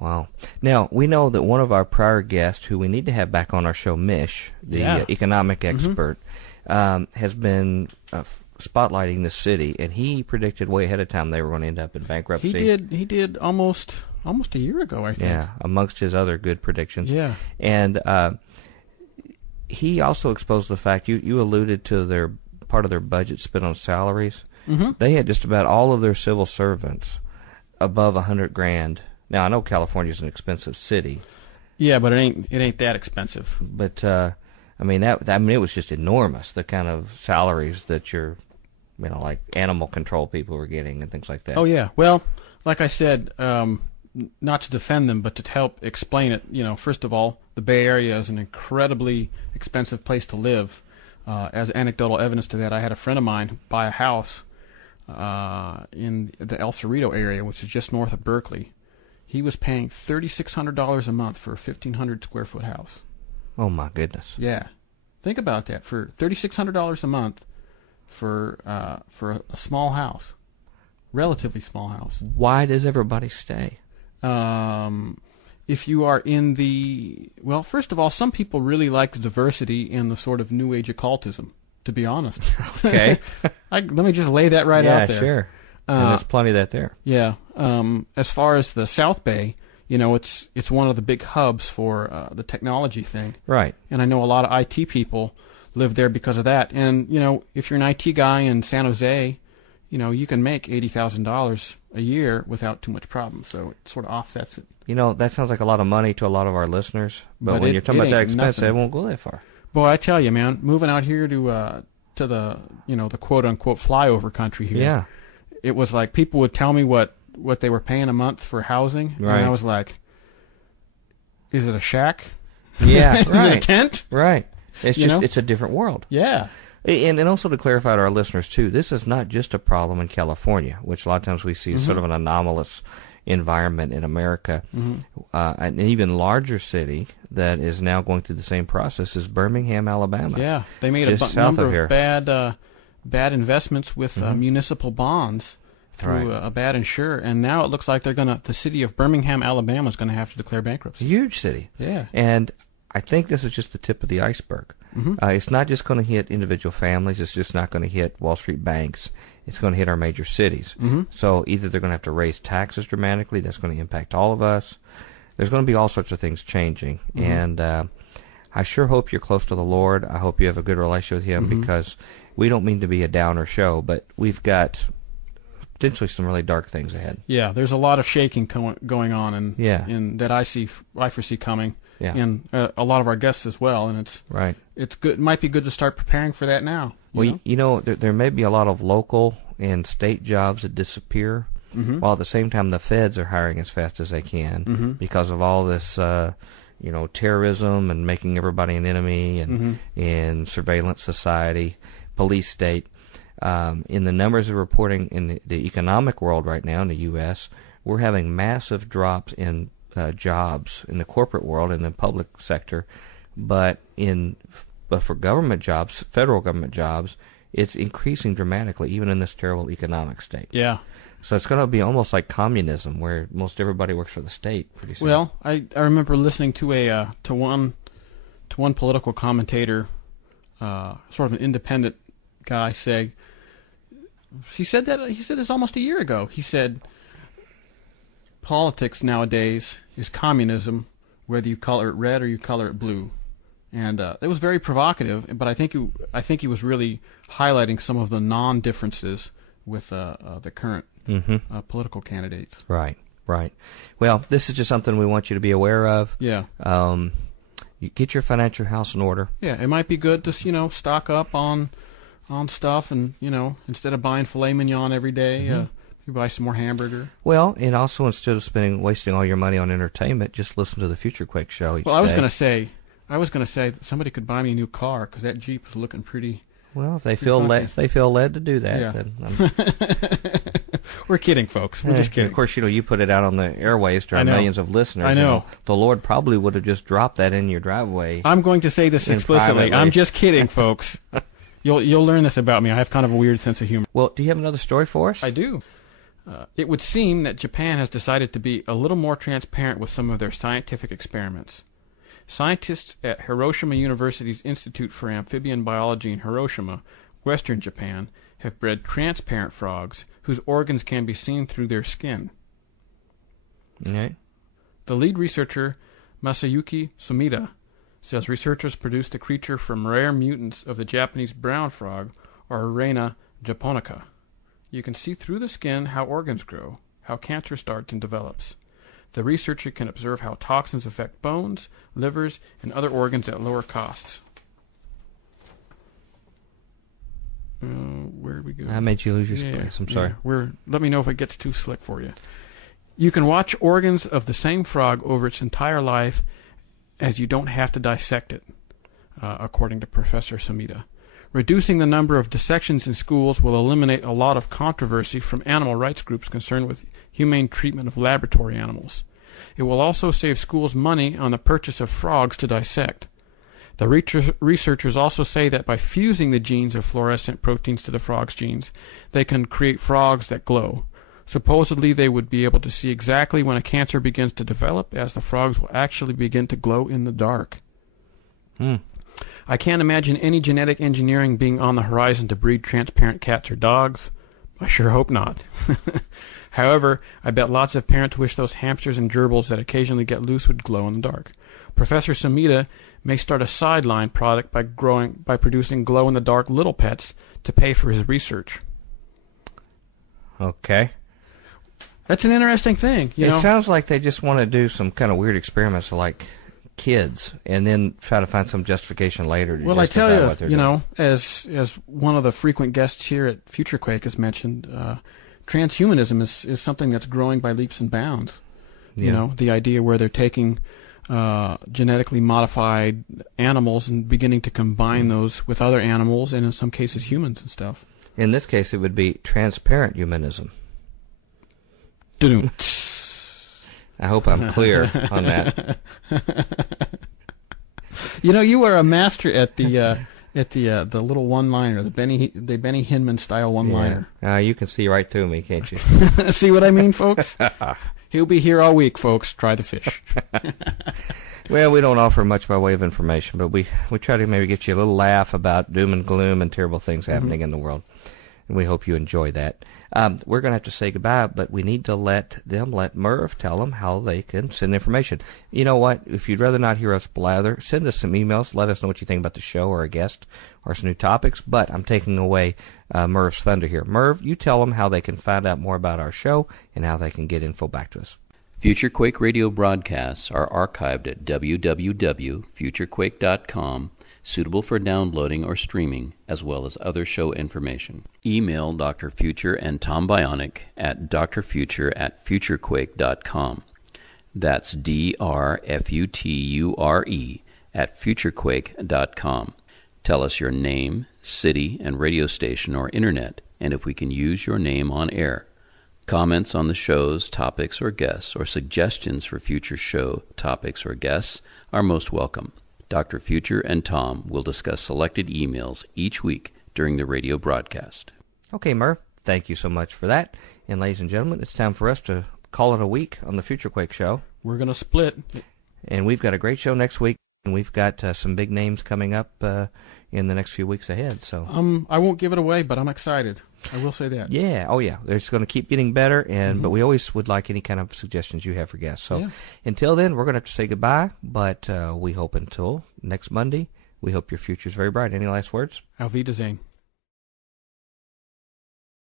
Wow. Now, we know that one of our prior guests, who we need to have back on our show, Mish, the economic expert, has been spotlighting this city, and he predicted way ahead of time they were going to end up in bankruptcy. He did almost a year ago, I think. Yeah, amongst his other good predictions. Yeah. And he also exposed the fact, you alluded to part of their budget spent on salaries. Mm-hmm. They had just about all of their civil servants above $100,000. Now, I know California's an expensive city. Yeah, but it ain't that expensive. But it was just enormous, the kind of salaries that like animal control people were getting and things like that. Oh yeah. Well, like I said, not to defend them, but to help explain it. First of all, the Bay Area is an incredibly expensive place to live. As anecdotal evidence to that, I had a friend of mine buy a house in the El Cerrito area, which is just north of Berkeley. He was paying $3,600 a month for a 1,500 square foot house. Oh my goodness! Yeah, think about that. For $3,600 a month for a small house, relatively small house. Why does everybody stay? If you are in first of all, some people really like the diversity and the sort of New Age occultism, to be honest. Okay. Let me just lay that right out there. Yeah, sure. And there's plenty of that there. Yeah. As far as the South Bay, it's one of the big hubs for the technology thing. Right. And I know a lot of IT people live there because of that. And, if you're an IT guy in San Jose, you can make $80,000 a year without too much problem. So it sort of offsets it. That sounds like a lot of money to a lot of our listeners. But when you're talking about that expense, they won't go that far. Boy, I tell you, man, moving out here to the the quote unquote flyover country here. Yeah. It was like people would tell me what they were paying a month for housing, right. And I was like, "Is it a shack? Yeah, Is it a tent? Right. It's it's a different world." Yeah. And also to clarify to our listeners too, this is not just a problem in California, which a lot of times we see as sort of an anomalous environment in America. An even larger city that is now going through the same process is Birmingham, Alabama. Yeah, they made a number of bad investments with municipal bonds through a bad insurer, and now it looks like the city of Birmingham, Alabama is going to have to declare bankruptcy. It's a huge city. Yeah. And I think this is just the tip of the iceberg. It's not just going to hit individual families. It's just not going to hit Wall Street banks. It's going to hit our major cities. So either they're going to have to raise taxes dramatically. That's going to impact all of us. There's going to be all sorts of things changing. And I sure hope you're close to the Lord. I hope you have a good relationship with Him, because we don't mean to be a downer show, but we've got potentially some really dark things ahead. Yeah, there's a lot of shaking going on, and that I foresee coming. Yeah. And a lot of our guests as well, and it's good. It might be good to start preparing for that now. There may be a lot of local and state jobs that disappear, while at the same time the feds are hiring as fast as they can because of all this, terrorism and making everybody an enemy and surveillance society, police state. In the numbers of reporting in the economic world right now in the U.S., we're having massive drops in jobs in the corporate world and the public sector, but for government jobs, federal government jobs, it's increasing dramatically, even in this terrible economic state. Yeah. So it's going to be almost like communism, where most everybody works for the state pretty soon. Well, I remember listening to one political commentator, sort of an independent guy, say. He said this almost a year ago. He said, politics nowadays is communism, whether you color it red or you color it blue, and it was very provocative. But I think he was really highlighting some of the non-differences with the current political candidates. Right. Well, this is just something we want you to be aware of. Yeah. You get your financial house in order. Yeah, it might be good to stock up on stuff, and instead of buying filet mignon every day. You buy some more hamburger. Well, and also instead of wasting all your money on entertainment, just listen to the Future Quake show each day. Well, I was going to say that somebody could buy me a new car, because that Jeep is looking pretty. Well, if they feel led to do that, then we're kidding, folks. We're just kidding. Of course, you put it out on the airways to our millions of listeners. I know. The Lord probably would have just dropped that in your driveway. I'm going to say this explicitly. I'm just kidding, folks. You'll learn this about me. I have kind of a weird sense of humor. Well, do you have another story for us? I do. It would seem that Japan has decided to be a little more transparent with some of their scientific experiments. Scientists at Hiroshima University's Institute for Amphibian Biology in Hiroshima, Western Japan, have bred transparent frogs whose organs can be seen through their skin. Okay. The lead researcher, Masayuki Sumida, says researchers produced a creature from rare mutants of the Japanese brown frog, Arena japonica. You can see through the skin how organs grow, how cancer starts and develops. The researcher can observe how toxins affect bones, livers, and other organs at lower costs. Where did we go? I made you lose your space. I'm sorry. Let me know if it gets too slick for you. You can watch organs of the same frog over its entire life as you don't have to dissect it, according to Professor Sumida. Reducing the number of dissections in schools will eliminate a lot of controversy from animal rights groups concerned with humane treatment of laboratory animals. It will also save schools money on the purchase of frogs to dissect. The researchers also say that by fusing the genes of fluorescent proteins to the frog's genes, they can create frogs that glow. Supposedly, they would be able to see exactly when a cancer begins to develop, as the frogs will actually begin to glow in the dark. I can't imagine any genetic engineering being on the horizon to breed transparent cats or dogs. I sure hope not. However, I bet lots of parents wish those hamsters and gerbils that occasionally get loose would glow in the dark. Professor Sumida may start a sideline product by producing glow-in-the-dark little pets to pay for his research. Okay. That's an interesting thing. It sounds like they just want to do some kind of weird experiments like kids and then try to find some justification later to I tell what they're doing. as one of the frequent guests here at FutureQuake has mentioned, transhumanism is something that's growing by leaps and bounds. Yeah. The idea where they're taking genetically modified animals and beginning to combine those with other animals and in some cases humans and stuff. In this case, it would be transparent humanism. I hope I'm clear on that. You were a master at the little one-liner, the Benny Hinman style one-liner. Yeah. You can see right through me, can't you? See what I mean, folks? He'll be here all week, folks. Try the fish. Well, we don't offer much by way of information, but we try to maybe get you a little laugh about doom and gloom and terrible things happening in the world. And we hope you enjoy that. We're going to have to say goodbye, but we need to let Merv tell them how they can send information. You know what? If you'd rather not hear us blather, send us some emails. Let us know what you think about the show or a guest or some new topics. But I'm taking away Merv's thunder here. Merv, you tell them how they can find out more about our show and how they can get info back to us. FutureQuake radio broadcasts are archived at www.futurequake.com, suitable for downloading or streaming, as well as other show information. Email Dr. Future and Tom Bionic at drfuture@futurequake.com. That's drfuture at futurequake.com. Tell us your name, city, and radio station or internet, and if we can use your name on air. Comments on the show's topics or guests, or suggestions for future show topics or guests are most welcome. Dr. Future and Tom will discuss selected emails each week during the radio broadcast. Okay, Merv, thank you so much for that. And ladies and gentlemen, it's time for us to call it a week on the FutureQuake show. We're going to split. And we've got a great show next week, and we've got some big names coming up in the next few weeks ahead. So I won't give it away, but I'm excited. I will say that. Yeah. Oh, yeah. It's going to keep getting better, but we always would like any kind of suggestions you have for guests. So until then, we're going to have to say goodbye, but we hope until next Monday, we hope your future is very bright. Any last words? Auf Wiedersehen.